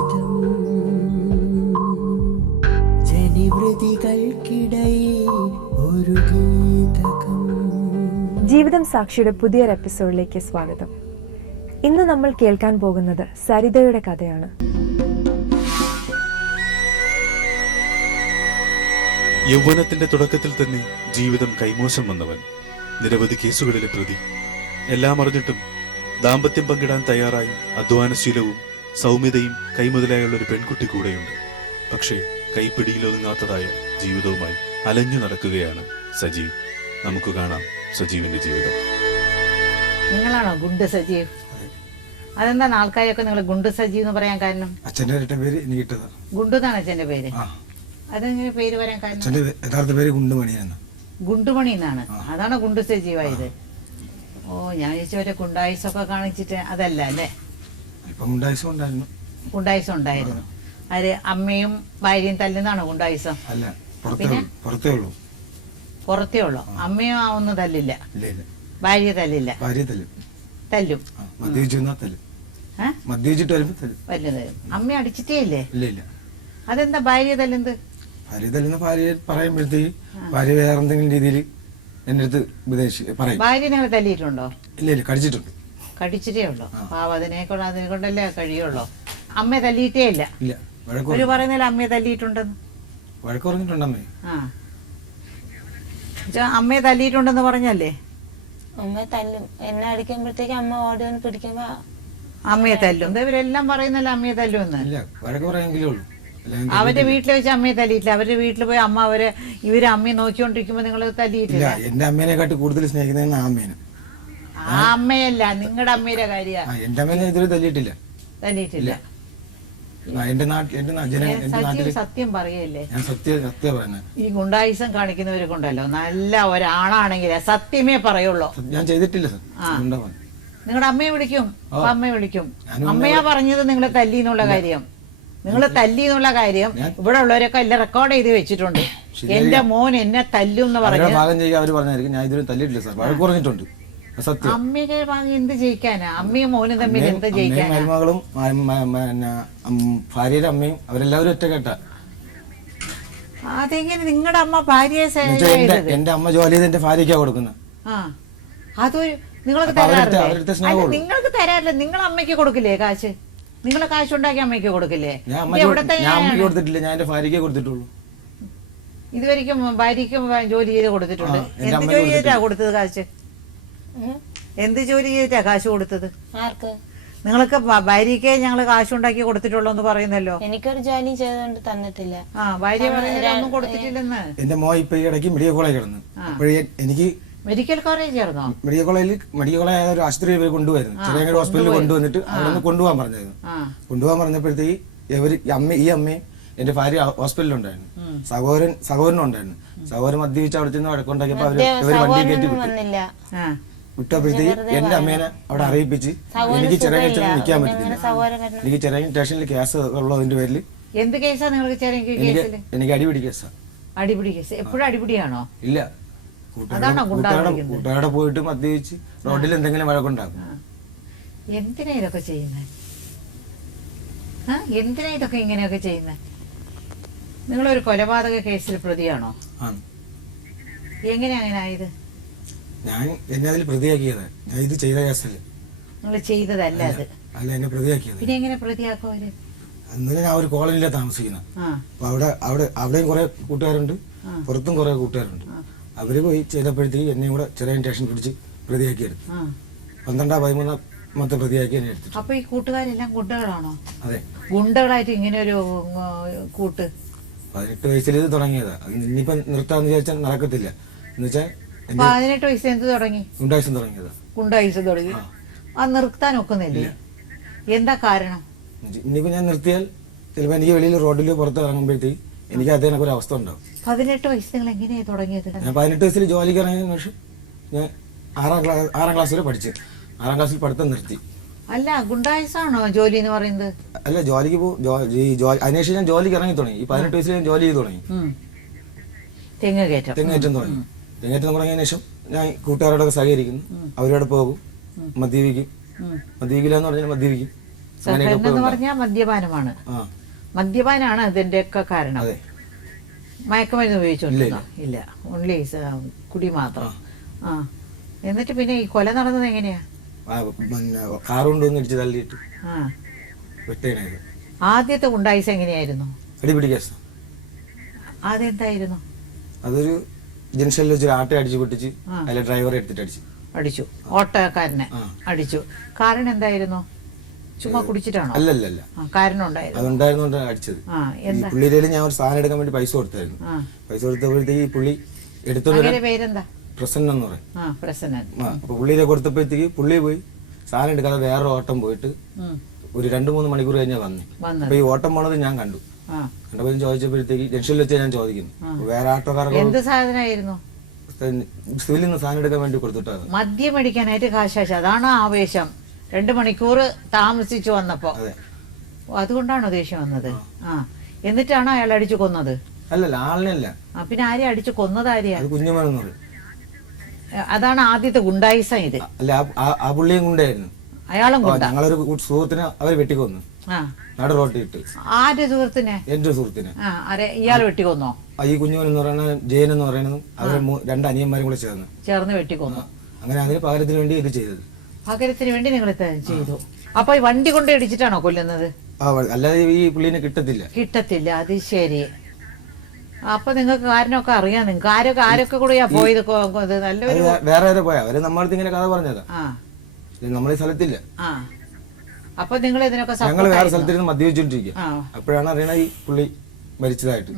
ജീവിതം ജനിവൃതികൾക്കിടയിൽ ഒരു ഗീതകം. ജീവിതം സാക്ഷിയുടെ പുതിയൊരു എപ്പിസോഡിലേക്ക് സ്വാഗതം. ഇന്ന് നമ്മൾ കേൾക്കാൻ പോകുന്നത് സരിതയുടെ കഥയാണ്. യൗവനത്തിന്റെ തുടക്കത്തിൽ തന്നെ ജീവിതം കൈമോശം വന്നവൻ, നിരവധി കേസുകളിലെ പ്രതി. എല്ലാം അറിഞ്ഞിട്ടും ദാമ്പത്യം പങ്കിടാൻ തയ്യാറായി അധ്വാനശീലവും സൗമ്യതയും കൈമുതലായുള്ള ഒരു പെൺകുട്ടി കൂടെയുണ്ട്. പക്ഷേ കൈപ്പിടിയിലൊതുങ്ങാത്തതായ ജീവിതവുമായി അലഞ്ഞു നടക്കുകയാണ് സജീവ്. നമുക്ക് കാണാം സജീവിന്റെ ജീവിതം. നിങ്ങളാണോ ഗുണ്ട് സജീവ്? അതെന്താണ് ആൾക്കാരൊക്കെ നിങ്ങൾ ഗുണ്ട് സജീവ് എന്ന് പറയാൻ കാരണം? അച്ഛന്റെ പേര് എനിക്ക് കിട്ടതാ. ഗുണ്ടു എന്നാണ് അച്ഛന്റെ പേര്. അതെങ്ങനെ പേര് പറയാൻ കാരണം? യഥാർത്ഥ പേര് ഗുണ്ടുമണിയാണ്. ഗുണ്ടുമണി എന്നാണ്. അതാണോ ഗുണ്ട് സജീവായത്? ഓ, ഞാൻ ചോദിച്ചവരെ ഗുണ്ടായുസൊക്കെ കാണിച്ചിട്ട് അതല്ല അല്ലേ? ഗുണ്ടായുസം ഉണ്ടായിരുന്നു. അത് അമ്മയും ഭാര്യയും തല്ലുന്നതാണോ ഗുണ്ടായുസം? പിന്നെ പുറത്തേ ഉള്ളു. അമ്മയും ഒന്നും തല്ലില്ല, ഭാര്യ തല്ലില്ല. തല്ലും, തല്ലും. അമ്മ അടിച്ചിട്ടേ ഇല്ലേ? അതെന്താ ഭാര്യ തല്ലുന്നത്? ഭാര്യ പറയുമ്പോഴത്തേക്ക് ഭാര്യ വേറെ എന്തെങ്കിലും രീതിയിൽ എന്റെ അടുത്ത് പറയും. ഭാര്യ നിങ്ങൾ തല്ലിയിട്ടുണ്ടോ? ഇല്ല, കടിച്ചിട്ടുണ്ട്. കടിച്ചിട്ടേ ഉള്ളു. പാവം, അതിനെ കൊണ്ടല്ലേ കഴിയുള്ളൂ. അമ്മ തല്ലിയിട്ടേ ഇല്ല. ഒരു പറയുന്നില്ല അമ്മയെ തല്ലിയിട്ടുണ്ടെന്ന്. വഴക്ക് പറഞ്ഞിട്ടുണ്ട് അമ്മയെ. അമ്മയെ തല്ലിയിട്ടുണ്ടെന്ന് പറഞ്ഞല്ലേ? അമ്മ തല്ലും. എന്നെ അടിക്കുമ്പോഴത്തേക്ക് അമ്മ ഓടി വന്ന് പിടിക്കുമ്പോ അമ്മയെ തല്ലും. ഇവരെല്ലാം പറയുന്നല്ലോ അമ്മയെ തല്ലുമെന്ന്. വഴക്ക് പറയാമെങ്കിലേ ഉള്ളൂ. അവരുടെ വീട്ടിൽ വെച്ച് അമ്മയെ തല്ലിയിട്ടില്ല. അവരുടെ വീട്ടിൽ പോയി അമ്മ ഇവര് അമ്മയെ നോക്കിക്കൊണ്ടിരിക്കുമ്പോ നിങ്ങൾ തല്ലിയിട്ടില്ല. എന്റെ അമ്മേനെക്കാട്ടി കൂടുതൽ സ്നേഹിക്കുന്ന ആ അമ്മേനെ. ആ അമ്മയല്ല, നിങ്ങളുടെ അമ്മയുടെ കാര്യ. എന്റെ അമ്മേനെ ഇതുവരെ തല്ലിയിട്ടില്ല. എന്റെ നാട്ടില് സത്യം പറയല്ലേ? ഞാൻ സത്യം പറയുന്നത്. ഈ ഗുണ്ടായുസം കാണിക്കുന്നവരെ കൊണ്ടല്ലോ നല്ല ഒരാളാണെങ്കിൽ സത്യമേ പറയുള്ളൂ. ഞാൻ ചെയ്തിട്ടില്ല. നിങ്ങളുടെ അമ്മയെ വിളിക്കും, അമ്മയെ വിളിക്കും. അമ്മയാ പറഞ്ഞത് നിങ്ങളെ തല്ലി എന്നുള്ള കാര്യം. നിങ്ങൾ തല്ലി എന്നുള്ള കാര്യം ഇവിടെ ഉള്ളവരൊക്കെ എല്ലാം റെക്കോർഡ് ചെയ്ത് വെച്ചിട്ടുണ്ട്. എന്റെ മോൻ എന്നെ തല്ലും എന്ന് പറഞ്ഞു. ഞാൻ ഇതുവരെ തല്ലിയിട്ടില്ല സാർ. വഴക്ക് പറഞ്ഞിട്ടുണ്ട്. അമ്മയെ വാങ്ങി എന്ത് ജയിക്കാനാ? അമ്മയും മോനും തമ്മിൽ എന്ത് ജയിക്കാനാ? മരുമകളും ഭാര്യയുടെ അമ്മയും അവരെല്ലാവരും ഒറ്റക്കെട്ട. അതെങ്ങനെ നിങ്ങളുടെ അമ്മ ഭാര്യയെ? എന്റെ അമ്മ ജോലി ചെയ്ത് എന്റെ ഭാര്യക്കാ കൊടുക്കുന്നത്. അതൊരു നിങ്ങൾക്ക് തരാറില്ല. നിങ്ങൾക്ക് തരാറില്ല. നിങ്ങൾ അമ്മയ്ക്ക് കൊടുക്കില്ലേ കാശ്? നിങ്ങളെ കാശുണ്ടാക്കി അമ്മയ്ക്ക് കൊടുക്കില്ലേ? ഞാൻ അമ്മയ്ക്ക് കൊടുത്തിട്ടില്ല, ഞാൻ എന്റെ ഭാര്യക്കേ കൊടുത്തിട്ടുള്ളൂ. ഇതുവരെയ്ക്കും ഭാര്യയ്ക്കും ജോലി ചെയ്ത് കൊടുത്തിട്ടുണ്ട്. എന്ത് ജോലി ചെയ്തിട്ടാ കൊടുത്തത് കാശ്? എന്ത് ജോലി ചെയ്തിട്ടാ കാശ് കൊടുത്തത്? ആർക്ക്? നിങ്ങൾക്ക് ഭാര്യയ്ക്ക് ഞങ്ങള് കാശുണ്ടാക്കി കൊടുത്തിട്ടുള്ളൂ എന്ന് പറയുന്നല്ലോ. എനിക്കൊരു ജോലി ചെയ്തുകൊണ്ട് തന്നിട്ടില്ല. ഭാര്യ പറയുന്നൊന്നും കൊടുത്തിട്ടില്ലെന്ന്. എന്റെ മോ ഇപ്പൊ ഈ ഇടയ്ക്ക് മെഡിക്കൽ കോളേജ് കിടന്നു. അപ്പോഴേ എനിക്ക് മെഡിക്കൽ കോളേജ് ചേർന്നോ? മെഡിക്കൽ കോളേജ് ഒരു ആശുപത്രി ഇവർ കൊണ്ടുവരുന്നു. ചെറിയ ഹോസ്പിറ്റലിൽ കൊണ്ടുവന്നിട്ട് അവിടെ നിന്ന് കൊണ്ടുപോകാൻ പറഞ്ഞായിരുന്നു. കൊണ്ടുപോകാൻ പറഞ്ഞപ്പോഴത്തേക്ക് ഈ അമ്മയും എന്റെ ഭാര്യ ഹോസ്പിറ്റലിലുണ്ടായിരുന്നു. സഹോദരനും ഉണ്ടായിരുന്നു. സഹോദരൻ മദ്യപിച്ച് അവിടെ ചെന്ന് വഴക്കുണ്ടാക്കിയപ്പോ ഇവര് വണ്ടി കയറ്റി വിട്ടപ്പോഴത്തേക്ക് എന്റെ അമ്മേനെ അവിടെ അറിയിപ്പിച്ച് എനിക്ക് ചെറിയ നിൽക്കാൻ പറ്റില്ല. എനിക്ക് ചെറിയ സ്റ്റേഷനിൽ കേസ് ഉള്ളതിന്റെ പേരിൽ. എന്ത് കേസാ നിങ്ങൾക്ക്? എനിക്ക് അടിപിടി കേസാ. അടിപിടി കേസ്? എപ്പോഴും അടിപിടിയാണോ? ഇല്ല, കൂട്ടുകാരുടെ പോയിട്ട് മദ്യപിച്ച് റോഡിൽ എന്തെങ്കിലും വഴക്കുണ്ടാക്കും. എന്തിനാ ഇതൊക്കെ ചെയ്യുന്നത്? എന്തിനാ ഇതൊക്കെ ഇങ്ങനെയൊക്കെ ചെയ്യുന്നത്? നിങ്ങളൊരു കൊലപാതക കേസിൽ പ്രതിയാണോ? എങ്ങനെയാ അങ്ങനെ ആയത്? ഞാൻ എന്നെ അതിൽ പ്രതിയാക്കിയത്. ഞാൻ ഇത് ചെയ്ത കേസല്ല. നിങ്ങൾ ചെയ്തതല്ല അത്? അല്ല, എന്നെ പ്രതിയാക്കിയത്. പിന്നെ എങ്ങനെ പ്രതിയാക്കും അവര്? അന്നേരം ഞാൻ ഒരു കോളനിയിലാണ് താമസിക്കുന്നത്. അപ്പൊ അവിടെയും കുറെ കൂട്ടുകാരുണ്ട്, പുറത്തും കുറെ കൂട്ടുകാരുണ്ട്. അവര് പോയി ചെയ്തപ്പോഴത്തേക്ക് എന്നെയും കൂടെ ചെറിയ സ്റ്റേഷൻ പിടിച്ച് പ്രതിയാക്കിയെടുത്തു. 12-13 പ്രതിയാക്കി എന്നെ എടുത്തു. അപ്പൊ ഈ കൂട്ടുകാരെല്ലാം ഗുണ്ടകളാണോ? അതെ, ഗുണ്ടകളായിട്ട് ഇങ്ങനെ ഒരു കൂട്ട്. 18 വയസ്സിൽ ഇത് തുടങ്ങിയതാ. ഇനിയിപ്പം നിർത്താന്ന് വിചാരിച്ചാൽ നടക്കത്തില്ല. എന്നുവെച്ചാൽ 18 വയസ്സിൽ എന്ത് തുടങ്ങി? ഗുണ്ടായുസം തുടങ്ങിയതാ. ഗുണ്ടായുസം തുടങ്ങി. അത് നിർത്താൻ ഒക്കുന്നില്ലേ? എന്താ കാരണം? ഇനിയിപ്പോ ഞാൻ നിർത്തിയാൽ ചിലപ്പോ എനിക്ക് വെളിയിൽ റോഡിൽ പുറത്ത് ഇറങ്ങുമ്പോഴത്തേക്ക് എനിക്ക് അതിനൊക്കെ ഒരു അവസ്ഥ ഉണ്ടാവും. 18 വയസ്സ് നിങ്ങൾ എങ്ങനെയാ തുടങ്ങിയത്? ഞാൻ 18 വയസ്സിൽ ജോലിക്ക് ഇറങ്ങിയ ശേഷം ഞാൻ 6ാം ക്ലാസ് വരെ പഠിച്ചു. 6ാം ക്ലാസ്സിൽ പഠിത്തം നിർത്തി. അല്ല, ഗുണ്ടായുസാണോ ജോലി എന്ന് പറയുന്നത്? അല്ല, ജോലിക്ക് അതിനുശേഷം ഞാൻ ജോലിക്ക് ഇറങ്ങി തുടങ്ങി. ഈ 18 വയസ്സിൽ ഞാൻ ജോലി ചെയ്ത് തുടങ്ങി. തെങ്ങേറ്റം തുടങ്ങി. തെങ്ങേറ്റം തുടങ്ങിയതിനു ശേഷം ഞാൻ കൂട്ടുകാരോടൊക്കെ സഹകരിക്കുന്നു. അവരോട് പോകും, മദ്യപിക്കും. മദ്യപിക്കില്ല എന്ന് പറഞ്ഞാൽ മദ്യപിക്കും. അങ്ങനെയൊക്കെ എന്ന് പറഞ്ഞാൽ മദ്യപാനമാണ്. ആ മദ്യപാനാണ് അതിന്റെയൊക്കെ കാരണം. അതെ. മയക്കുമരുന്ന് ഉപയോഗിച്ചോണ്ടിരുന്നോ? ഇല്ല, ഓൺലി കുടി മാത്രം. ആ, എന്നിട്ട് പിന്നെ ഈ കൊല നടന്നത് എങ്ങനെയാ? പിന്നെ കാർ കൊണ്ടുവന്ന് ഇടിച്ച് തള്ളിയിട്ട് ആ, വെട്ടേനായത്. ആദ്യത്തെ ഉണ്ടായിസ എങ്ങനെയായിരുന്നു? അടിപിടി കേസ്. അതെന്തായിരുന്നു? അതൊരു ജംഗ്ഷനിൽ വെച്ച് ആട്ട അടിച്ച് പൊട്ടിച്ച് അതിലെ ഡ്രൈവറെ എടുത്തിട്ട് അടിച്ചു. അടിച്ചു, ഓട്ടോക്കാരനെ അടിച്ചു. കാരണം എന്തായിരുന്നു? ചുമ്മാ കുടിച്ചിട്ടാണോ? അല്ലല്ല, കാരണം ഉണ്ടായിരുന്നു. അതുണ്ടായിരുന്നോണ്ട് അടിച്ചത്. ഈ പുള്ളിയില് ഞാൻ ഒരു സാധനം എടുക്കാൻ വേണ്ടി പൈസ കൊടുത്തായിരുന്നു. പൈസ കൊടുത്തപ്പോഴത്തേക്ക് ഈ പുള്ളി എടുത്തോണ്ട് പേരെന്താ? പ്രസന്നൻ എന്ന് പറയും. പ്രസന്നൻ. അപ്പൊ പുള്ളിയിലെ കൊടുത്തപ്പോഴത്തേക്ക് പുള്ളി പോയി സാധനം എടുക്കാതെ വേറെ ഓട്ടം പോയിട്ട് ഒരു 2-3 മണിക്കൂർ കഴിഞ്ഞാൽ വന്നു. അപ്പൊ ഈ ഓട്ടം പോണത് ഞാൻ കണ്ടു. കണ്ടപ്പോൾ ചോദിച്ചപ്പോഴത്തേക്ക് ജംഗ്ഷനിൽ വെച്ച് ഞാൻ ചോദിക്കുന്നു, വേറെ ആട്ടോക്കാർക്ക് എന്ത് സാധനമായിരുന്നു? സിവിലിൽ നിന്ന് സാധനം എടുക്കാൻ വേണ്ടി കൊടുത്തിട്ടാണ്. മദ്യം മേടിക്കാനായിട്ട് കാശാശ, അതാണ് ആവേശം. 2 മണിക്കൂർ താമസിച്ചു വന്നപ്പോ അതുകൊണ്ടാണോ ദേഷ്യം വന്നത്? ആ, എന്നിട്ടാണോ അയാൾ അടിച്ചു കൊന്നത്? അല്ലല്ല, ആളിനല്ല. പിന്നെ ആരെയും അടിച്ചു കൊന്നത് ആരെയാ? കുഞ്ഞുമോനെന്ന് പറയും. അതാണ് ആദ്യത്തെ ഗുണ്ടായിസം ഇത്. അല്ല, ആ പുള്ളിയും ഗുണ്ടായിരുന്നു. അയാളും ഗുണ്ട. ഞങ്ങളൊരു സുഹൃത്തിനെ അവർ വെട്ടിക്കൊന്നു നട റോട്ടിട്ട്. ആരുടെ സുഹൃത്തിനെ? എന്റെ സുഹൃത്തിനെ. ഇയാൾ വെട്ടിക്കൊന്നോ? ഈ കുഞ്ഞുമോൻ എന്ന് പറയുന്ന ജയൻ എന്ന് പറയുന്നതും അവരെ 2 അനിയന്മാരും കൂടെ ചേർന്ന് വെട്ടിക്കൊന്നു. അങ്ങനെ അതിന് പകരത്തിന് വേണ്ടി ഇത് ചെയ്തത്. പകരത്തിന് വേണ്ടി നിങ്ങൾ ചെയ്തു. അപ്പൊ ഈ വണ്ടി കൊണ്ട് ഇടിച്ചിട്ടാണോ കൊല്ലുന്നത്? അല്ലാതെ ഈ പുള്ളിനെ കിട്ടത്തില്ല. അത് ശരി. അപ്പൊ നിങ്ങൾക്ക് കാരനൊക്കെ അറിയാം. നിങ്ങൾക്ക് ആരൊക്കെ കൂടെയാ പോയത്? നല്ലൊരു വേറെ പോയാ അവര് നമ്മളടുത്ത് ഇങ്ങനെ കഥ പറഞ്ഞതാ. നമ്മളീ സ്ഥലത്തില്ല. അപ്പൊ നിങ്ങൾ ഇതിനൊക്കെ ഞങ്ങൾ വേറെ സ്ഥലത്തിരുന്ന് മദ്യപിച്ചോണ്ടിരിക്കുക. അപ്പോഴാണ് അറിയണ ഈ പുള്ളി മരിച്ചതായിട്ട്.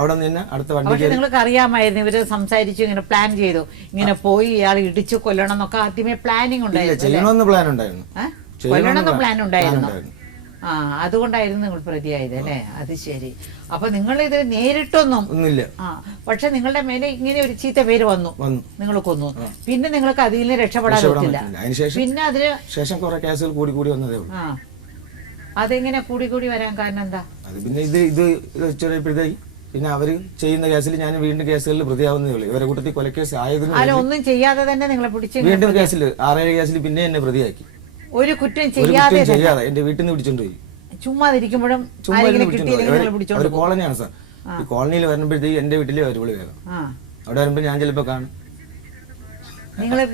അവിടെ നിന്ന് അടുത്ത വണ്ടി. നിങ്ങൾക്ക് അറിയാമായിരുന്നു ഇവര് സംസാരിച്ചു, ഇങ്ങനെ പ്ലാൻ ചെയ്തു, ഇങ്ങനെ പോയി ഇയാൾ ഇടിച്ചു കൊല്ലണം എന്നൊക്കെ ആദ്യമേ പ്ലാനിങ് ഉണ്ടായിരുന്നു. ചെയ്യണമെന്ന് പ്ലാൻ ഉണ്ടായിരുന്നു. കൊല്ലണമെന്ന് പ്ലാൻ ഉണ്ടായിരുന്നു. അതുകൊണ്ടായിരുന്നു നിങ്ങൾ പ്രതിയായത് അല്ലേ? അത് ശരി. അപ്പൊ നിങ്ങൾ ഇത് നേരിട്ടൊന്നും ഒന്നുമില്ല. പക്ഷെ നിങ്ങളുടെ മേലെ ഇങ്ങനെ ഒരു ചീത്ത പേര് വന്നു, നിങ്ങൾ കൊന്നു. പിന്നെ നിങ്ങൾക്ക് അതിൽ നിന്ന് രക്ഷപ്പെടാൻ പറ്റില്ല. പിന്നെ അതിന് ശേഷം കുറെ കേസുകൾ കൂടി വന്നതേ ഉള്ളൂ. അതെങ്ങനെ കൂടി വരാൻ കാരണം എന്താ? അത് പിന്നെ ഇത് ചെറിയപ്പോഴത്തേക്ക് പിന്നെ അവര് ചെയ്യുന്ന കേസിൽ ഞാൻ വീണ്ടും കേസുകളിൽ പ്രതിയാവുന്നേ ഉള്ളൂ. ഇവരെ കൂട്ടത്തിൽ കൊലക്കേസ് ആയതിന് ഒന്നും ചെയ്യാതെ തന്നെ നിങ്ങളെ പിടിച്ച് വീണ്ടും കേസിൽ 6-7 കേസിൽ പിന്നെ എന്നെ പ്രതിയാക്കി. ഒരു കുറ്റം ചെയ്യാതെ എന്റെ വീട്ടിൽ നിന്ന് പിടിച്ചോണ്ടുപോയി. ചുമ്മാതിരിക്കുമ്പോഴും ഒരു കോളനിയാണ് സാർ. ഈ കോളനിയിൽ വരുമ്പോഴത്തേക്ക് എന്റെ വീട്ടിലെ വരുമ്പോൾ വേഗം അവിടെ വരുമ്പോ ഞാൻ ചിലപ്പോ കാണും. നിങ്ങള്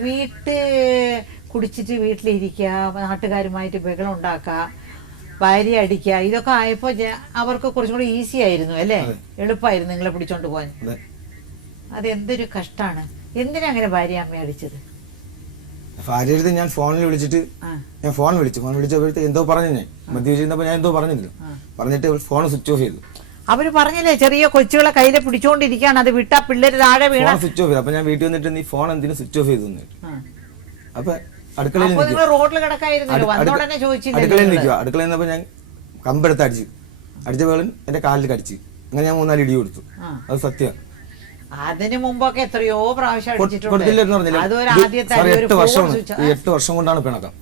കുടിച്ചിട്ട് വീട്ടിലിരിക്കുക, നാട്ടുകാരുമായിട്ട് ബഹളം ഉണ്ടാക്കുക, ഭാര്യ അടിക്കുക, ഇതൊക്കെ ആയപ്പോ അവർക്ക് കുറച്ചും കൂടി ഈസി ആയിരുന്നു അല്ലേ? എളുപ്പമായിരുന്നു നിങ്ങളെ പിടിച്ചോണ്ട് പോകാൻ. അതെന്തൊരു കഷ്ടാണ്. എന്തിനാ അങ്ങനെ ഭാര്യ അമ്മ അടിച്ചത്? ഭാര്യ അടുത്ത് ഞാൻ ഫോണിൽ വിളിച്ചിട്ട് ഫോൺ വിളിച്ചപ്പോഴത്തെ എന്തോ പറഞ്ഞു. ഞാൻ മദ്യപിച്ചിരുന്നപ്പോ ഞാൻ എന്തോ പറഞ്ഞിട്ട് ഫോൺ സ്വിച്ച് ഓഫ് ചെയ്തു. അവര് പറഞ്ഞില്ലേ ചെറിയ കൊച്ചുകളെ കയ്യിൽ പിടിച്ചോണ്ടിരിക്കാണ്, അത് വിട്ടാ പിള്ളേര് താഴെ വീണ. സ്വിച്ച് ഓഫ് ചെയ്തു. അപ്പൊ ഞാൻ വീട്ടിൽ വന്നിട്ട് നീ ഫോൺ എന്തിനു സ്വിച്ച് ഓഫ് ചെയ്തു? അപ്പൊ അടുക്കളയിൽ റോഡിൽ കിടക്കായിരുന്നല്ലോ, വന്നോടനെ ചോദിച്ചില്ല. അടുക്കളയിൽ നിൽക്കുക. അടുക്കളയിൽ നിന്നപ്പോ ഞാൻ കമ്പെടുത്ത് അടിച്ച വേളൻ എന്റെ കാലിൽ കടിച്ചു. അങ്ങനെ ഞാൻ 3-4 ഇടി കൊടുത്തു. അത് സത്യം. അതിനു മുമ്പൊക്കെ എത്രയോ പ്രാവശ്യം കൊടുത്തില്ലെന്ന് പറഞ്ഞില്ല. 8 വർഷം കൊണ്ടാണ് പിണക്കം.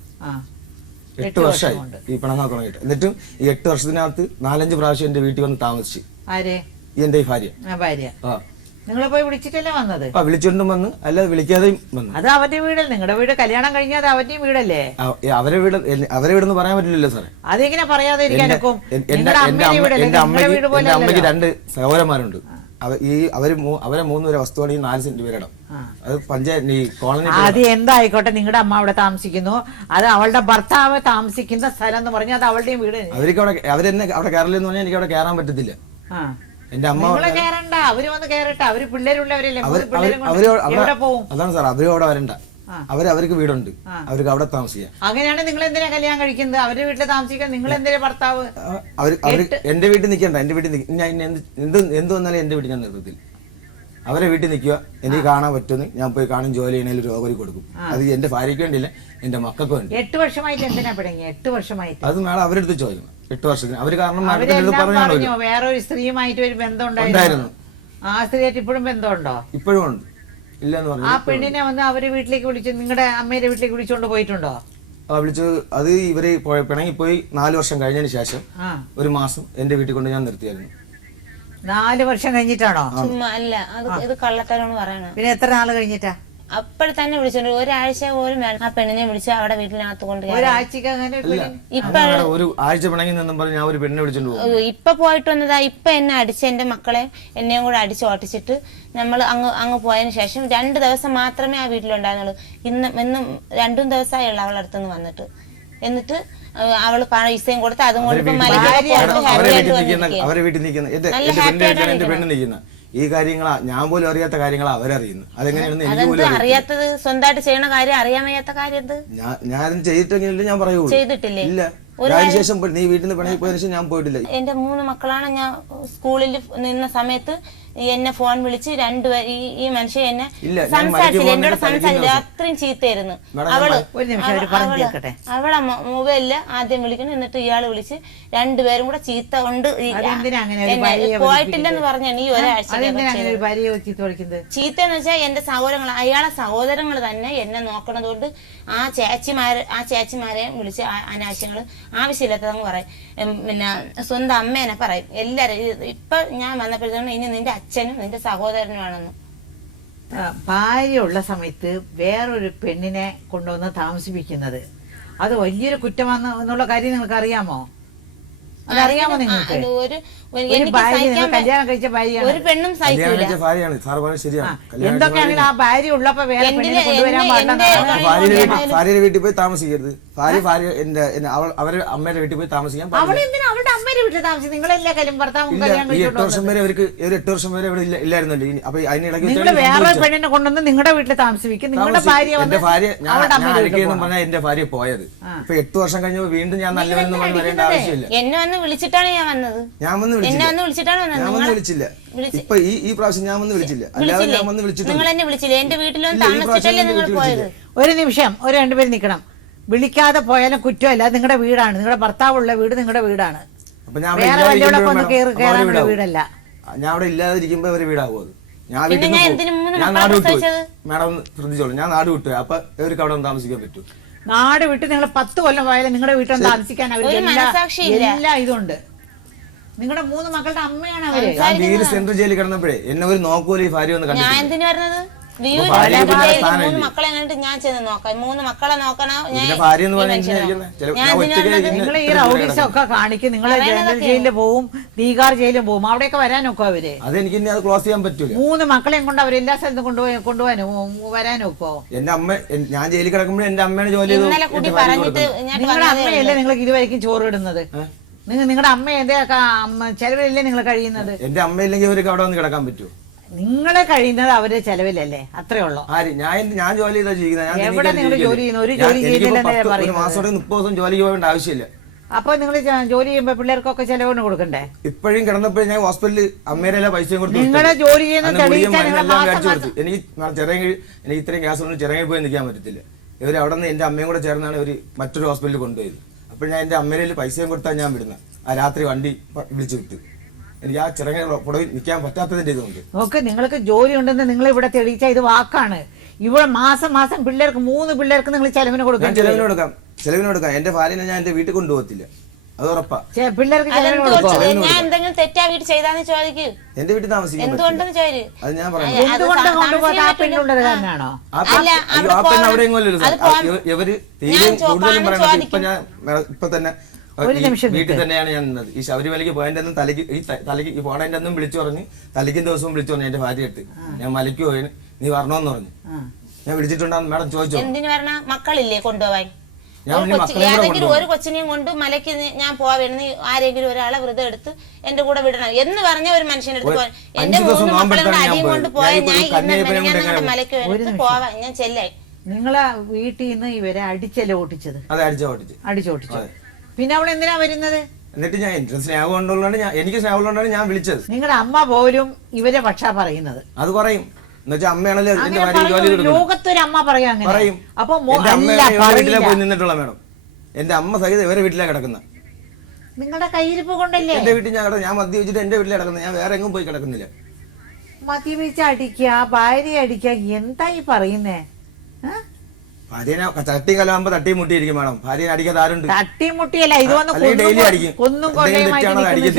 8 വർഷമായി ഈ പിണങ്ങാൻ തുടങ്ങിയിട്ട്. എന്നിട്ടും ഈ 8 വർഷത്തിനകത്ത് 4-5 പ്രാവശ്യം എന്റെ വീട്ടിൽ വന്ന് താമസിച്ചു. എന്റെ ഈ ഭാര്യ. നിങ്ങളെ പോയി വിളിച്ചിട്ടല്ലേ വന്നത്? വിളിച്ചോണ്ടും വന്നു, അല്ലാതെ വിളിക്കാതെയും വന്നു. അത് അവന്റെ വീടല്ലേ? നിങ്ങളുടെ വീട് കല്യാണം കഴിഞ്ഞാൽ അത് അവന്റെ വീടല്ലേ? അവരെ വീടെന്ന് പറയാൻ പറ്റില്ലല്ലോ സാറേ. അതെങ്ങനെ പറയാതെ ഇരിക്കാനൊക്കെ? എന്റെ അമ്മയ്ക്ക് 2 സഹോദരന്മാരുണ്ട്. അവരെ 3 വരെ വസ്തുവാണ് ഈ 4 സെന്റ് പേരിടം. അത് പഞ്ചായത്ത് ഈ കോളനി. അത് എന്തായിക്കോട്ടെ, നിങ്ങളുടെ അമ്മ അവിടെ താമസിക്കുന്നു, അത് അവളുടെ ഭർത്താവ് താമസിക്കുന്ന സ്ഥലം എന്ന് പറഞ്ഞാൽ അത് അവളുടെയും വീട്. അവരെന്നെ അവിടെ കയറില്ലെന്ന് പറഞ്ഞാൽ എനിക്ക് അവിടെ കയറാൻ പറ്റത്തില്ല. എന്റെ അമ്മ കേറണ്ട, അവര് വന്ന് കേറട്ടെ. അവര് പിള്ളേരുള്ളവരല്ലേ. അതാണ് സാർ, അവരും അവിടെ വരണ്ട. അവർക്ക് വീടുണ്ട്, അവർക്ക് അവിടെ താമസിക്കാം. അങ്ങനെയാണ് നിങ്ങൾ എന്തിനാ കല്യാണം കഴിക്കുന്നത്? അവരുടെ വീട്ടിൽ താമസിക്കാൻ നിങ്ങൾ എന്തിനാ ഭർത്താവ്? എന്റെ വീട്ടിൽ നിൽക്കണ്ട. എന്റെ വീട്ടിൽ എന്ത് വന്നാലും എന്റെ വീട്ടിൽ ഞാൻ നിർത്തത്തിൽ. അവരെ വീട്ടിൽ നിൽക്കുക, എനിക്ക് കാണാൻ പറ്റുമെന്ന് ഞാൻ പോയി കാണും. ജോലി ചെയ്യണേൽ രോഗം കൊടുക്കും. അത് എന്റെ ഭാര്യയ്ക്ക് വേണ്ടിയില്ല, എന്റെ മക്കൾക്ക് വേണ്ടി. 8 വർഷമായിട്ട് എന്തിനാ പിടങ്ങി? 8 വർഷമായിട്ട് അത് നാളെ അവരെടുത്ത് ചോദിക്കണം. 8 വർഷത്തിന് അവര് കാരണം വേറൊരു സ്ത്രീയുമായിട്ട് ഒരു ബന്ധം ഉണ്ടായിരുന്നു. ആ സ്ത്രീയായിട്ട് ഇപ്പോഴും ബന്ധമുണ്ടോ? ഇപ്പോഴും ഉണ്ട്. ഇല്ലെന്ന് പറഞ്ഞു. ആ പെണ്ണിനെ വന്ന് അവര് വീട്ടിലേക്ക് വിളിച്ച് നിങ്ങളുടെ അമ്മയുടെ വീട്ടിലേക്ക് വിളിച്ചോണ്ട് പോയിട്ടുണ്ടോ? വിളിച്ചു. അത് ഇവര് പിണങ്ങിപ്പോയി 4 വർഷം കഴിഞ്ഞതിന് ശേഷം 1 മാസം എന്റെ വീട്ടിൽ കൊണ്ട് ഞാൻ നിർത്തിയായിരുന്നു. 4 വർഷം കഴിഞ്ഞിട്ടാണോ? അല്ല, ഇത് കള്ളത്തരമാണ് പറയണത്. പിന്നെ എത്ര നാള് കഴിഞ്ഞിട്ടാ? അപ്പോൾ തന്നെ വിളിച്ചോണ്ട് ഒരാഴ്ച പോലും വേണം ആ പെണ്ണിനെ വിളിച്ച് അവിടെ വീട്ടിനകത്ത് കൊണ്ട് കയറാൻ. ഒരാഴ്ചക്ക് അങ്ങനെ ഒരു പെണ്ണിനെ- ഇപ്പൊ ഒരു ആഴ്ച പിണങ്ങി നിന്നും പറഞ്ഞ് ഞാൻ ഒരു പെണ്ണിനെ വിളിച്ചോണ്ട് പോകും. ഇപ്പൊ പോയിട്ട് വന്നതാ. ഇപ്പൊ എന്നെ അടിച്ച് എന്റെ മക്കളെ എന്നെയും കൂടെ അടിച്ച് ഓട്ടിച്ചിട്ട് നമ്മൾ അങ്ങ് പോയതിനു ശേഷം 2 ദിവസം മാത്രമേ ആ വീട്ടിലുണ്ടായിരുന്നുള്ളൂ. ഇന്നും 2 ദിവസമായുള്ള അവളടുത്തുനിന്ന് വന്നിട്ട്. എന്നിട്ട് അവള് പൈസയും കൊടുത്ത് അതും കൊണ്ട് ഇപ്പൊ മലയ്ക്ക് അവരെ വീട്ടിൽ വന്നിരിക്കുകയാണ്. നിൽക്കുന്ന നല്ല happy ആയിട്ടാണ് എന്റെ പെണ്ണ് നിൽക്കുന്ന ഈ കാര്യങ്ങളാ ഞാൻ പോലും അറിയാത്ത കാര്യങ്ങളാ അവരറിയുന്നു. അതെങ്ങനെയാണെന്ന് എനിക്ക് അതെന്ത് പോലും അറിയാത്തത്? സ്വന്തമായിട്ട് ചെയ്യണ കാര്യം അറിയാൻ വയ്യാത്ത കാര്യം എന്ത്? ഞാൻ ചെയ്തിട്ടെങ്കിലും ഞാൻ പറയുള്ളൂ. ചെയ്തിട്ടില്ലേ? ഇല്ല, അതിനുശേഷം നീ വീട്ടിൽ നിന്ന് പിണങ്ങി പോയതിനു ശേഷം ഞാൻ പോയിട്ടില്ല. എന്റെ 3 മക്കളാണ്. ഞാൻ സ്കൂളിൽ നിന്ന സമയത്ത് എന്നെ ഫോൺ വിളിച്ച് 2 ഈ മനുഷ്യൻ എന്നെ സംസാരിച്ചില്ല, എന്നോട് സംസാരിച്ചില്ല. അത്രയും ചീത്തയായിരുന്നു. ഒരു നിമിഷം അവര് പറഞ്ഞു കേൾക്കട്ടെ. അവളെ മൊബൈലില് ആദ്യം വിളിക്കണം, എന്നിട്ട് ഇയാള് വിളിച്ച് 2 പേരും കൂടെ ചീത്ത കൊണ്ട് അതെന്തിനാ അങ്ങനെ ഒരു ഭാര്യയെ പോയിട്ടില്ലെന്ന് പറഞ്ഞാണ് ഈ ഒരാഴ്ച. അതെന്തിനാ അങ്ങനെ ഒരു ഭാര്യയെ ചീത്ത വിളിക്കുന്നത്? ചീത്തന്ന് വെച്ചാൽ എന്റെ സഹോദരങ്ങൾ, അയാളെ സഹോദരങ്ങൾ തന്നെ എന്നെ നോക്കണത് കൊണ്ട് ആ ചേച്ചിമാരെയും വിളിച്ച് അനാവശ്യങ്ങൾ ആവശ്യമില്ലാത്തതെന്ന് പറയും. പിന്നെ സ്വന്തം അമ്മേനെ പറയും. എല്ലാരും ഇപ്പൊ ഞാൻ വന്നപ്പോഴത്തേക്കും ഇനി നിന്റെ അച്ഛനും നിന്റെ സഹോദരനുമാണെന്ന്. ഭാര്യ ഉള്ള സമയത്ത് വേറൊരു പെണ്ണിനെ കൊണ്ടുവന്ന് താമസിപ്പിക്കുന്നത് അത് വലിയൊരു കുറ്റമാണെന്ന് എന്നുള്ള കാര്യം നിങ്ങൾക്ക് അറിയാമോ? അതറിയാമോ നിങ്ങൾക്ക്? കല്യാണം കഴിച്ച ഭാര്യയാണ്. ഒരു പെണ്ണും സഹിക്കൂല. ഭാര്യയാണ് സാർ പറഞ്ഞത് ശരിയാണ്. എന്തൊക്കെയാണെങ്കിലും ആ ഭാര്യ ഉള്ളപ്പോ വേറെ പെണ്ണിനെ കൊണ്ടുവരാൻ ഭാര്യയുടെ വീട്ടിൽ പോയി താമസിക്കരുത്. ഭാര്യ അവരുടെ അമ്മയുടെ വീട്ടിൽ പോയി താമസിക്കാൻ അവളെന്തിനാ അവളുടെ അമ്മയുടെ വീട്ടിൽ താമസിക്കും? നിങ്ങളെല്ലാ കാര്യം ഭർത്താവും കല്യാണം ഈ 8 വർഷം വരെ അവർക്ക് 8 വർഷം വരെ ഇവിടെ ഇല്ലായിരുന്നല്ലോ. അപ്പൊ അതിനിടയ്ക്ക് നിങ്ങൾ വേറെ പെണ്ണിനെ കൊണ്ടുവന്ന് നിങ്ങളുടെ വീട്ടിൽ താമസിപ്പിക്കും. നിങ്ങളുടെ ഭാര്യ എന്റെ ഭാര്യ പറഞ്ഞാൽ എന്റെ ഭാര്യ പോയത്. ഇപ്പൊ 8 വർഷം കഴിഞ്ഞപ്പോ വീണ്ടും ഞാൻ നല്ലവരെന്ന് പറയേണ്ട ആവശ്യമില്ല. എന്നെ വന്ന് വിളിച്ചിട്ടാണ് ഞാൻ വന്നത്. ഞാൻ വന്ന് വിളിച്ചില്ല. ഇപ്പൊ ഈ പ്രാവശ്യം ഞാൻ വന്ന് വിളിച്ചില്ല. അല്ലാതെ ഞാൻ വന്ന് വിളിച്ചിട്ടുണ്ട്. നിങ്ങൾ എന്നെ വിളിച്ചില്ല. എന്റെ വീട്ടിലൊന്നും താമസിച്ചിട്ടല്ലേ നിങ്ങൾ പോയത്? ഒരു നിമിഷം, ഒരു 2 പേര് നിൽക്കണം. വിളിക്കാതെ പോയാലും കുറ്റമല്ല. നിങ്ങളുടെ വീടാണ്, നിങ്ങളുടെ ഭർത്താവുള്ള വീട് നിങ്ങളുടെ വീടാണ്. അപ്പൊ ഞാൻ വേറെ വല്ലവളൊക്കെ ഒന്ന് കയറാനുള്ള വീടല്ല. ഞാൻ അവിടെ ഇല്ലാതിരിക്കുമ്പോ അവര് വീടാകുമോ? ഞാൻ പിന്നെ വീട്ടിൽ ഞാൻ എന്തിനു 3 ഞാൻ മക്കളെ നാട് വിട്ടു. പ്രസവിച്ചത്? മാഡം ശ്രദ്ധിച്ചോളൂ, ഞാൻ നാട് വിട്ടു. അപ്പൊ ഇവർക്ക് അവിടെ ഒന്ന് താമസിക്കാൻ പറ്റൂ. നാട് വിട്ട് നിങ്ങൾ 10 കൊല്ലം പോയാലും നിങ്ങളുടെ വീട്ടിൽ താമസിക്കാൻ അവർക്ക് എല്ലാ ഇതുണ്ട്. നിങ്ങളുടെ 3 മക്കളുടെ അമ്മയാണ് അവര്. ഞാൻ വീട് സെൻട്രൽ ജയിലിൽ കിടന്നപ്പോഴേ എന്നെ ഒരു നോക്കൂല ഈ ഭാര്യ ഒന്ന് ഞാൻ കണ്ടിട്ടില്ല. എന്തിനു പറഞ്ഞത്? 3 മക്കളെ കണ്ടിട്ട് ഞാൻ ചെന്ന് നോക്കാം. 3 മക്കളെ നോക്കണോ? ഭാര്യ എന്ന് പറഞ്ഞാൽ നിങ്ങൾ ഈ റൗഡീസ് ഒക്കെ കാണിക്കും. നിങ്ങൾ ജനറൽ ജയിലിൽ പോവും, തീകാർ ജയിലിൽ പോവും. അവിടെയൊക്കെ വരാനൊക്കെ അവര്. അതെനിക്ക് ഇനി അത് ക്ലോസ് ചെയ്യാൻ പറ്റൂല. 3 മക്കളെയും കൊണ്ട് അവർ എല്ലാ സ്ഥലത്തും കൊണ്ടുപോകാനോ വരാനൊക്കോ? എന്റെ അമ്മ, ഞാൻ ജയിലിൽ കിടക്കുമ്പോഴേ എന്റെ അമ്മയാണ് ജോലി ചെയ്തത്. ഇന്നലെ കൂടി പറഞ്ഞിട്ട് ഞാൻ നിങ്ങളുടെ അമ്മയല്ലേ നിങ്ങൾക്ക് ഇതുവരെയും ചോറ് ഇടുന്നത്? നിങ്ങളുടെ അമ്മ ചെലവിലല്ലേ നിങ്ങൾ കഴിയുന്നത്? എന്റെ അമ്മയില്ലെങ്കിൽ അവർക്ക് അവിടെ വന്ന് കിടക്കാൻ പറ്റുമോ? നിങ്ങളെ കഴിയുന്നത് അവരുടെ ചെലവിലല്ലേ? അത്രേ ഉള്ളൂ. ആര്? ഞാൻ ജോലി ചെയ്താ ജീവിക്കുന്നത്. എവിടെ നിങ്ങൾ ജോലി ചെയ്യുന്നു? ഒരു ജോലി ചെയ്തില്ലെന്നേ ഒരു പറയുന്നത്. മാസത്തോടെ 30 ദിവസം ജോലിക്ക് പോകേണ്ട ആവശ്യമില്ല. അപ്പൊ നിങ്ങൾ ജോലി ചെയ്യുമ്പോ പിള്ളേർക്കൊക്കെ ചെലവിന് കൊടുക്കണ്ടേ? ഇപ്പോഴും കിടന്നപ്പോഴും ഞാൻ ഹോസ്പിറ്റലിൽ അമ്മയുടെ എല്ലാ പൈസയും കൊടുത്തു. നിങ്ങളെ ജോലി ചെയ്യുന്ന എനിക്ക് ഇത്രയും ഗ്യാസ് കൊണ്ട് ചിറങ്ങി പോയി നിൽക്കാൻ പറ്റത്തില്ല. ഇവർ അവിടെ നിന്ന് എന്റെ അമ്മയും കൂടെ ചേർന്നാണ് ഇവർ മറ്റൊരു ഹോസ്പിറ്റലിൽ കൊണ്ടുപോയത്. അപ്പോൾ ഞാൻ എന്റെ അമ്മയുടെ പൈസയും കൊടുത്താൽ ഞാൻ വിടുന്നത്. ആ രാത്രി വണ്ടി വിളിച്ചു വിട്ടു. എനിക്ക് ആ ചിറങ്ങ പുറകിൽ നിൽക്കാൻ പറ്റാത്തതിന്റെ ഇതുകൊണ്ട്. നോക്ക്, നിങ്ങൾക്ക് ജോലി ഉണ്ടെന്ന് നിങ്ങൾ ഇവിടെ തെളിയിച്ച ഇത് വാക്കാണ്. ഇവിടെ മാസം പിള്ളേർക്ക് 3 പിള്ളേർക്ക് നിങ്ങൾ ചെലവിന് കൊടുക്കാം. ചെലവിന് കൊടുക്കാം. എന്റെ ഭാര്യനെ ഞാൻ എന്റെ വീട്ടിൽ കൊണ്ടുപോകത്തില്ല, അത് ഉറപ്പാ. പിള്ളേർക്ക് ഞാൻ എന്തെങ്കിലും തെറ്റാ വീട്ടിൽ ചെയ്താന്ന് ചോദിക്കൂ. എന്റെ വീട്ടിൽ താമസിക്കാൻ എന്തുകൊണ്ടെന്ന് ചോദിച്ചു. അത് ഞാൻ പറഞ്ഞു. എന്തുകൊണ്ട് കൊണ്ടുപോകാൻ ആ പെണ്ണുള്ളത് കാരണമാണോ? ആ പെണ്ണ് അവിടെയും ഇവര് തീരെ കൂടുതലും പറയണത്. ഇപ്പൊ തന്നെ വീട്ടിൽ തന്നെയാണ് ഞാൻ നിന്നത്. ഈ ശബരിമലയ്ക്ക് പോയതിന്റെ അന്നും തലയ്ക്ക് ഈ പോണതിന്റെ അന്നും വിളിച്ചു പറഞ്ഞു, തലയ്ക്കും ദിവസവും വിളിച്ചു പറഞ്ഞു എന്റെ ഭാര്യ എടുത്ത് ഞാൻ മലയ്ക്ക് പോയിന്, നീ വരണോന്ന് പറഞ്ഞു. ഞാൻ വിളിച്ചിട്ടുണ്ടാന്ന് മാഡം ചോദിച്ചോ? എന്തിനു പറഞ്ഞ? മക്കളില്ലേ കൊണ്ടുപോവാൻ? ഏതെങ്കിലും ഒരു കൊച്ചിനെയും കൊണ്ട് മലയ്ക്ക് ഞാൻ പോവായിരുന്നു. ആരെങ്കിലും ഒരാളെ വ്രതം എടുത്ത് എന്റെ കൂടെ വിടണം എന്ന് പറഞ്ഞ ഒരു മനുഷ്യന്റെ അടുത്ത് പോവാൻ. എന്റെ 3 മക്കളുടെ അടിയും കൊണ്ട് പോയാൽ ഞാൻ മലയ്ക്ക് പോവാൻ ഞാൻ ചെല്ലായി. നിങ്ങളെ വീട്ടിൽ നിന്ന് ഇവരെ അടിച്ചല്ലേ ഓട്ടിച്ചത്? അടിച്ചോട്ടിച്ചു. പിന്നെ അവൾ എന്തിനാ വരുന്നത്? എന്നിട്ട് ഞാൻ സ്നേഹം കൊണ്ടുള്ളതാണ്, എനിക്ക് സ്നേഹം കൊണ്ടാണ് ഞാൻ വിളിച്ചത്. നിങ്ങളുടെ അമ്മ പോലും ഇവരെ പക്ഷാ പറയുന്നത്. അത് പറയും. എന്നുവെച്ചാൽ അമ്മയാണല്ലോ ലോകത്തൊരു അമ്മ പറയാ അങ്ങനെ. പറയും. അപ്പൊ വീട്ടിലെ പോയി നിന്നിട്ടുള്ള മാഡം, എന്റെ അമ്മ സഹിതം ഇവരെ വീട്ടിലാണ് കിടക്കുന്നത്. നിങ്ങളുടെ കയ്യിരിപ്പ് കൊണ്ടല്ലേ? എന്റെ വീട്ടിൽ ഞാൻ മദ്യപിച്ചിട്ട് എന്റെ വീട്ടിലാണ് കിടക്കുന്നത്. ഞാൻ വേറെ എങ്ങും പോയി കിടക്കുന്നില്ല. മദ്യപിച്ച് അടിക്കുക, ഭാര്യ അടിക്കുക, എന്താ ഈ പറയുന്നേ? ഭാര്യനെ തട്ടി കലാകുമ്പോ തട്ടി മുട്ടിയിരിക്കും മാഡം. ഭാര്യനെ അടിക്കാതെ ആരുണ്ട്? തട്ടിമുട്ടിയല്ല, ഇത് വന്ന് ഡെയിലി അടിക്കും. ഒന്നും കൊണ്ടേ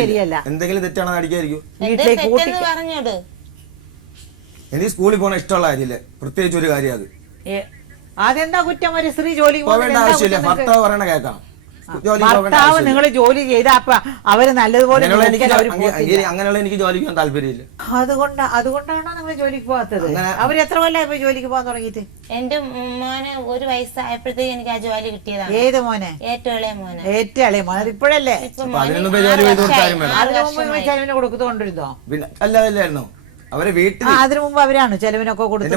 ശരിയല്ല. എന്തെങ്കിലും തെറ്റാണെന്ന് അടിക്കായിരിക്കും. വീട്ടിലേക്ക് പറഞ്ഞോട് എനിക്ക് സ്കൂളിൽ പോകണ ഇഷ്ടമുള്ള കാര്യമില്ല, പ്രത്യേകിച്ച് ഒരു കാര്യം അത്. അതെന്താ കുറ്റം? ഒരു സ്ത്രീ ജോലിക്ക് പോകേണ്ട ആവശ്യമില്ല, ഭർത്താവ് പറയണ കേൾക്കണം. ഭർത്താവ് നിങ്ങൾ ജോലി ചെയ്താ അപ്പൊ അവര് നല്ലതുപോലെ അങ്ങനെയുള്ള എനിക്ക് ജോലിക്ക് പോകാൻ താല്പര്യമില്ല. അതുകൊണ്ടാണോ നിങ്ങൾ ജോലിക്ക് പോകാത്തത്? അവര് എത്ര കൊല്ലം ഇപ്പൊ ജോലിക്ക് പോകാൻ തുടങ്ങിയിട്ട്? എന്റെ മോനെ 1 വയസ്സായപ്പോഴത്തേക്ക് എനിക്ക് ആ ജോലി കിട്ടിയതാണ്. ഏത് മോനെ? ഏറ്റവും ഇളയ മോനെ. ഏറ്റവും ഇളയ മോനെ. ഇപ്പോഴല്ലേ? ഇപ്പൊ മോന് അതിനൊന്നും ജോലി ചെയ്ത് കൊടുത്താലും വേണം. അതിനു മുമ്പ് ചെലവിന് കൊടുത്തുകൊണ്ടിരുന്നോ? പിന്നെ അല്ലാതല്ലായിരുന്നോ അവരെ വീട്ടിൽ? അതിനു മുമ്പ് അവരാണ് ചെലവിനൊക്കെ കൊടുത്ത്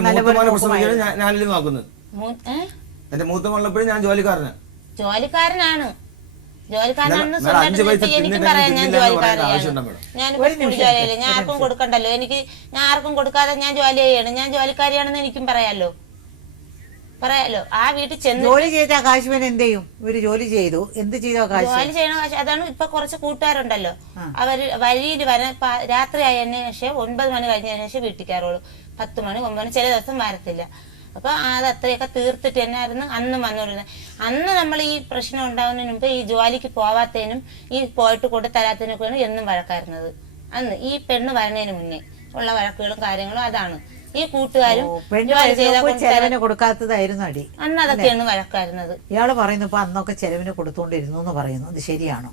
ഞാനിൽ നോക്കുന്നത്. എന്റെ മൂത്ത മോളപ്പോഴും ഞാൻ ജോലിക്കാരനാണ്. ജോലിക്കാരനാണ് സ്വന്തമായിട്ട് എനിക്ക് പറയാം. ഞാൻ ജോലിക്കാരനാണ്. ഞാനിപ്പോ സ്കൂൾ ജോലിയല്ലേ, ഞാൻ ആർക്കും കൊടുക്കണ്ടല്ലോ. ഞാൻ ആർക്കും കൊടുക്കാതെ ഞാൻ ജോലി ചെയ്യണം. ഞാൻ ജോലിക്കാരിയാണെന്ന് എനിക്കും പറയാലോ. ആ വീട്ടിൽ ചെന്ന് ജോലി ചെയ്ത കാശ് പിന്നെ എന്ത് ചെയ്യും? ഇവര് ജോലി ചെയ്തു, എന്ത് ചെയ്തോ കാശ്? ജോലി ചെയ്യണ കാശ്. അതാണ് ഇപ്പൊ കുറച്ച് കൂട്ടുകാരുണ്ടല്ലോ, അവര് വഴിയിൽ വരാൻ രാത്രി ആയതിനു ശേഷം 9 മണി കഴിഞ്ഞതിന് ശേഷം വീട്ടിൽ കയറുള്ളൂ. 10 മണി 9 മണി ചില ദിവസം വരത്തില്ല. അപ്പൊ അത് അത്രയൊക്കെ തീർത്തിട്ട് തന്നെയായിരുന്നു അന്ന് വന്നോണ്ടിരുന്നത്. അന്ന് നമ്മൾ ഈ പ്രശ്നം ഉണ്ടാവുന്നതിന് മുമ്പ് ഈ ജോലിക്ക് പോവാത്തതിനും ഈ പോയിട്ട് കൊണ്ട് തരാത്തതിനൊക്കെയാണ് എന്നും വഴക്കായിരുന്നത്. അന്ന് ഈ പെണ്ണ് വരണതിന് മുന്നേ ഉള്ള വഴക്കുകളും കാര്യങ്ങളും അതാണ്. ഈ കൂട്ടുകാരും ചെലവിന് കൊടുക്കാത്തതായിരുന്നു അടി. അന്ന് അതൊക്കെയാണ് വഴക്കായിരുന്നത്. ഇയാള് പറയുന്നു ഇപ്പൊ അന്നൊക്കെ ചെലവിന് കൊടുത്തോണ്ടിരുന്നു എന്ന് പറയുന്നു. അത് ശരിയാണോ?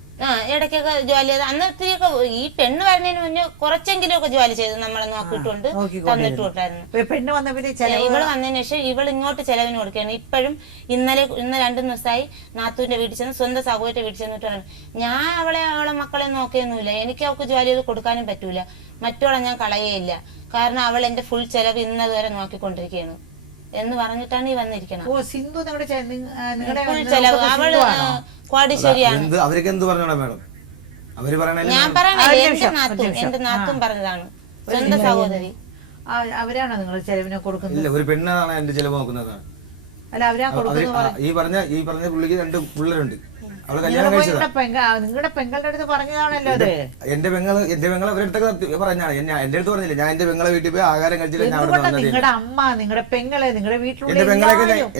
ഇടയ്ക്കൊക്കെ ജോലി ചെയ്ത് അന്നത്തേക്ക് ഈ പെണ്ണ് വരുന്നതിന് മുന്നേ കുറച്ചെങ്കിലും ഒക്കെ ജോലി ചെയ്ത് നമ്മളെ നോക്കിയിട്ടുണ്ട്, തന്നിട്ട് വിട്ടായിരുന്നു. പെണ്ണ് വന്ന പിന്നെ ഇവള് വന്നതിന് ശേഷം ഇവള് ഇങ്ങോട്ട് ചെലവിന് കൊടുക്കുകയാണ്. ഇപ്പോഴും ഇന്ന് 2 ദിവസമായി നാത്തൂന്റെ വീട്ടിൽ ചെന്ന് സ്വന്തം സഹോദരന്റെ വീട്ടിൽ ചെന്നിട്ട് പറഞ്ഞു, ഞാൻ അവളെ മക്കളെ നോക്കിയൊന്നുമില്ല, എനിക്ക് അവൾക്ക് ജോലി ചെയ്ത് കൊടുക്കാനും പറ്റൂല, മറ്റോളെ ഞാൻ കളയേയില്ല, കാരണം അവൾ എന്റെ ഫുൾ ചെലവ് ഇന്നതുവരെ നോക്കിക്കൊണ്ടിരിക്കുകയാണ് എന്ന് പറഞ്ഞിട്ടാണ് ഈ വന്നിരിക്കണം. അവള് കോടീശ്വരിയാണ്. അവർക്ക് എന്ത് പറഞ്ഞോളാം മേഡം? അവര് ഞാൻ പറയണല്ലേ, എന്റെ നാത്തും പറഞ്ഞതാണ്, സ്വന്തം സഹോദരി. അവരാണോ നിങ്ങൾ ചെലവിനെ കൊടുക്കുന്നത്? ഇല്ല, ഒരു പെണ്ണാണ് എന്റെ ചെലവ് നോക്കുന്നതാണ്. അല്ല, അവരാ കൊടുക്കുന്നത്. ഈ പറഞ്ഞ പുള്ളിക്ക് 2 പിള്ളേരുണ്ട്. അവള് കല്യാണം കഴിച്ചത് നിങ്ങളുടെ പെങ്ങളുടെ അടുത്ത് പറഞ്ഞതാണല്ലോ അത്. എന്റെ പെങ്ങള് അവരുടെ അടുത്തൊക്കെ പറഞ്ഞാണ്. എന്റെ അടുത്ത് പറഞ്ഞില്ല, ഞാൻ എന്റെ പെങ്ങളെ വീട്ടിൽ പോയി ആഹാരം കഴിച്ചില്ല. നിങ്ങളുടെ അമ്മ, നിങ്ങളുടെ പെങ്ങള്, നിങ്ങളുടെ വീട്ടിലുള്ള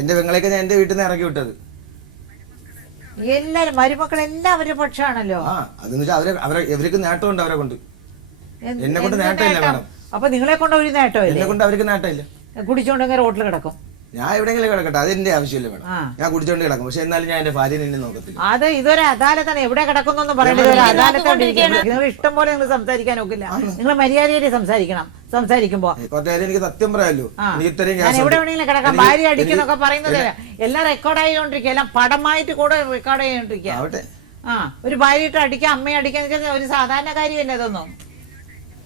എന്റെ പെങ്ങളെയൊക്കെ ഞാൻ എന്റെ വീട്ടിൽ നിന്ന് ഇറക്കി വിട്ടത്. എല്ലാരും മരുമക്കളെല്ലാം അവരുടെ പക്ഷാണല്ലോ. അതെന്ന് വെച്ചാൽ ഇവർക്ക് നേട്ടമുണ്ട് അവരെ കൊണ്ട്. എന്നെ കൊണ്ട് നേട്ടമില്ല മാഡം. അപ്പൊ നിങ്ങളെ കൊണ്ട് ഒരു നേട്ടമില്ല. എന്നെ കൊണ്ട് അവർക്ക് നേട്ടമില്ല. കുടിച്ചോണ്ടെങ്കിൽ റോട്ടിൽ കിടക്കും. ഞാൻ എവിടെയെങ്കിലും കിടക്കട്ടെ, അതെന്റെ ആവശ്യമില്ല മേഡം. ഞാൻ കുടിച്ചോണ്ട് കിടക്കും, പക്ഷെ എന്നാലും ഞാൻ എന്റെ ഭാര്യനെ എന്നെ നോക്കത്തില്ല. അത് ഇതൊരു അദാലത്താണ്. എവിടെ കിടക്കുന്നൊന്നും പറയേണ്ടത്, ഒരു അദാലത്തോണ്ടിരിക്കുകയാണ്. നിങ്ങൾ ഇഷ്ടം പോലെ നിങ്ങൾ സംസാരിക്കാൻ നോക്കില്ല. നിങ്ങൾ മര്യാദയായി സംസാരിക്കണം സംസാരിക്കുമ്പോ. എനിക്ക് സത്യം പറയാലോ, ഞാൻ എവിടെ വേണമെങ്കിലും കിടക്കാം. ഭാര്യ അടിക്കുന്നൊക്കെ പറയുന്നത് എല്ലാം റെക്കോർഡ് ആയിക്കൊണ്ടിരിക്കുക, എല്ലാം പടമായിട്ട് കൂടെ റെക്കോർഡ് ചെയ്തോണ്ടിരിക്കുക. ഒരു ഭാര്യയിട്ട് അടിക്കുക, അമ്മയെ അടിക്കാന്ന് ഒരു സാധാരണ കാര്യമല്ല ഇതൊന്നും.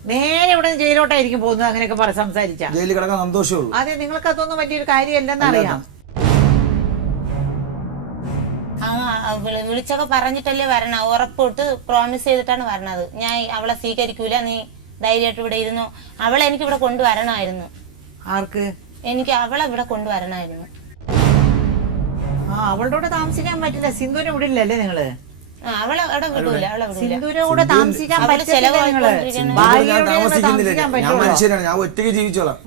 നേരെ ഇവിടെ ജയിലോട്ടായിരിക്കും പോകുന്നത് അങ്ങനെയൊക്കെ സംസാരിച്ചാൽ. ജയിലിൽ കിടക്കാൻ സന്തോഷമുള്ളൂ. അതെ, നിങ്ങൾക്ക് അതൊന്നും വലിയൊരു കാര്യമല്ലെന്ന് അറിയാം. വിളിച്ചൊക്കെ പറഞ്ഞിട്ടല്ലേ വരണ, ഉറപ്പിട്ട് പ്രോമിസ് ചെയ്തിട്ടാണ് വരണത്. ഞാൻ അവളെ സ്വീകരിക്കൂല, നീ ധൈര്യമായിട്ട് ഇവിടെ ഇരുന്നു. അവളെ എനിക്ക് ഇവിടെ കൊണ്ടുവരണമായിരുന്നു. ആർക്ക്? എനിക്ക് അവളെ ഇവിടെ കൊണ്ടുവരണമായിരുന്നു. അവളുടെ കൂടെ താമസിക്കാൻ പറ്റില്ല. സിന്ധുവിനെ വിടില്ലല്ലേ നിങ്ങള്? അവളെ അവിടെ വിടൂല. സിന്ധുവിന്റെ കൂടെ താമസിക്കാൻ പറ്റില്ല. ഞാൻ മനുഷ്യനാണ്, ഞാൻ ഒറ്റയ്ക്ക് ജീവിച്ചോളാം.